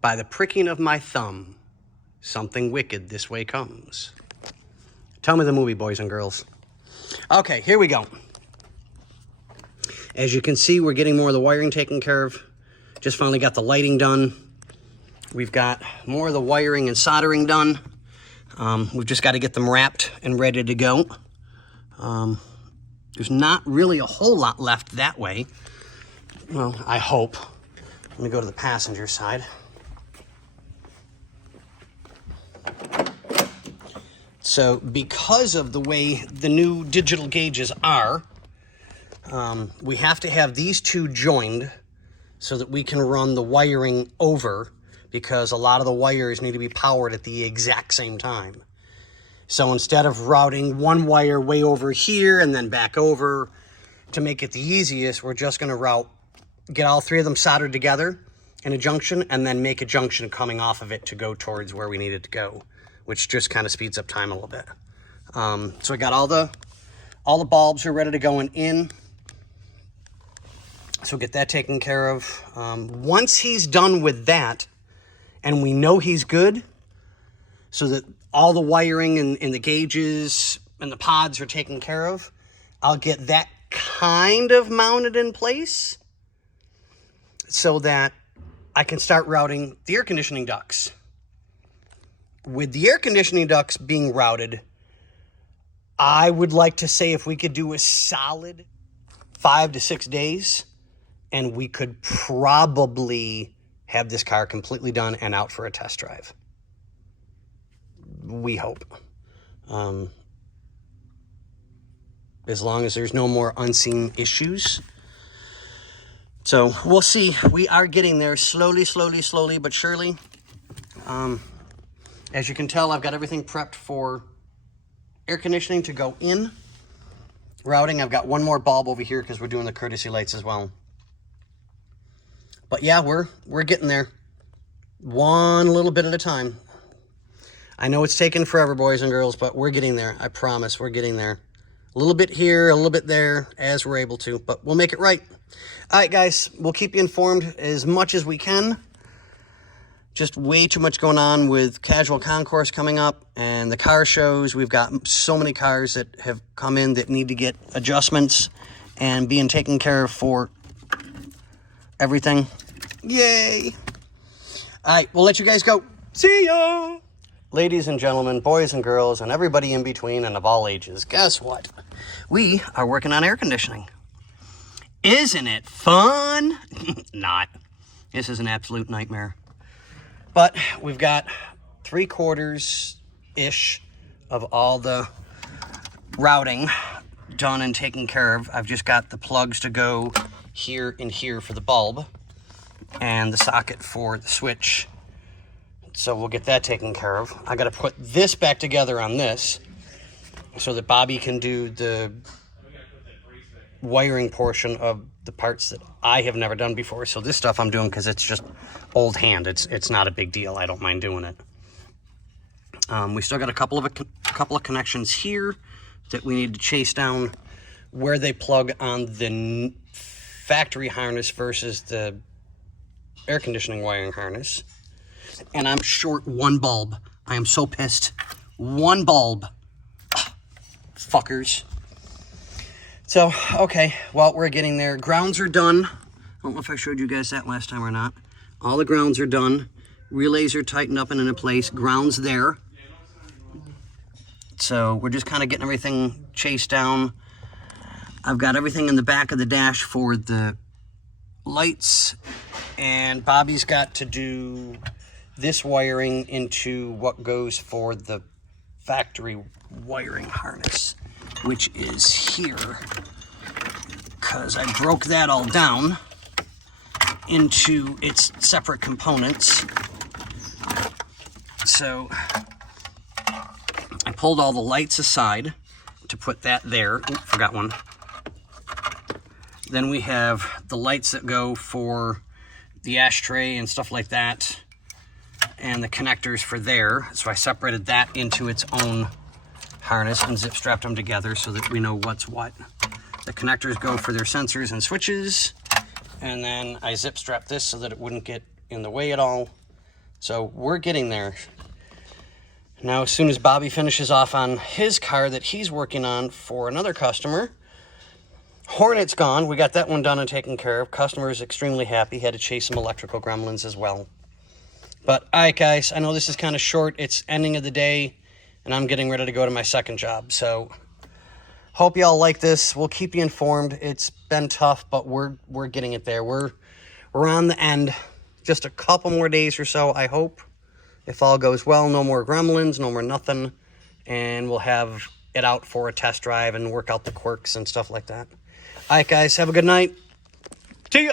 by the pricking of my thumb, something wicked this way comes. Tell me the movie, boys and girls. Okay, here we go. As you can see, we're getting more of the wiring taken care of. Just finally got the lighting done. We've got more of the wiring and soldering done. We've just got to get them wrapped and ready to go. There's not really a whole lot left that way. Well, I hope. Let me go to the passenger side. So because of the way the new digital gauges are, we have to have these two joined so that we can run the wiring over, because a lot of the wires need to be powered at the exact same time. So instead of routing one wire way over here and then back over, to make it the easiest, we're just going to get all three of them soldered together in a junction, and then make a junction coming off of it to go towards where we need it to go, which just kind of speeds up time a little bit. So I got all the bulbs are ready to go in. So get that taken care of. Once he's done with that, and we know he's good, so that all the wiring and the gauges and the pods are taken care of, I'll get that kind of mounted in place so that I can start routing the air conditioning ducts. With the air conditioning ducts being routed, I would like to say if we could do a solid 5 to 6 days, and we could probably have this car completely done and out for a test drive. We hope. As long as there's no more unseen issues. So we'll see. We are getting there slowly, but surely. As you can tell, I've got everything prepped for air conditioning to go in. Routing, I've got one more bulb over here because we're doing the courtesy lights as well. But yeah, we're getting there. One little bit at a time. I know it's taken forever, boys and girls, but we're getting there. I promise we're getting there. A little bit here, a little bit there, as we're able to, but we'll make it right. All right, guys, we'll keep you informed as much as we can. Just way too much going on with Casual Concourse coming up and the car shows. We've got so many cars that have come in that need to get adjustments and being taken care of for everything. Yay! All right, we'll let you guys go. See ya! Ladies and gentlemen, boys and girls, and everybody in between and of all ages, guess what? We are working on air conditioning. Isn't it fun? Not. This is an absolute nightmare. But we've got 3/4-ish of all the routing done and taken care of. I've just got the plugs to go here and here for the bulb and the socket for the switch. So we'll get that taken care of. I got to put this back together on this so that Bobby can do the wiring portion of the parts that I have never done before. So this stuff I'm doing because it's just old hand. It's not a big deal. I don't mind doing it. We still got a couple of connections here that we need to chase down where they plug on the factory harness versus the air conditioning wiring harness. And I'm short one bulb. I am so pissed. One bulb. Ugh, fuckers. So, okay, well, we're getting there. Grounds are done. I don't know if I showed you guys that last time or not. All the grounds are done. Relays are tightened up and into place. Grounds there. So we're just kind of getting everything chased down. I've got everything in the back of the dash for the lights. And Bobby's got to do this wiring into what goes for the factory wiring harness, which is here, because I broke that all down into its separate components. So I pulled all the lights aside to put that there. Ooh, forgot one. Then we have the lights that go for the ashtray and stuff like that, and the connectors for there. So I separated that into its own harness and zip strapped them together so that we know what's what. The connectors go for their sensors and switches, and then I zip strapped this so that it wouldn't get in the way at all. So we're getting there. Now, as soon as Bobby finishes off on his car that he's working on for another customer, Hornet's gone. We got that one done and taken care of. Customer is extremely happy. Had to chase some electrical gremlins as well. But, all right, guys, I know this is kind of short. It's ending of the day, and I'm getting ready to go to my second job. So, hope y'all like this. We'll keep you informed. It's been tough, but we're getting it there. We're on the end. Just a couple more days or so, I hope. If all goes well, no more gremlins, no more nothing, and we'll have it out for a test drive and work out the quirks and stuff like that. All right, guys, have a good night. See ya.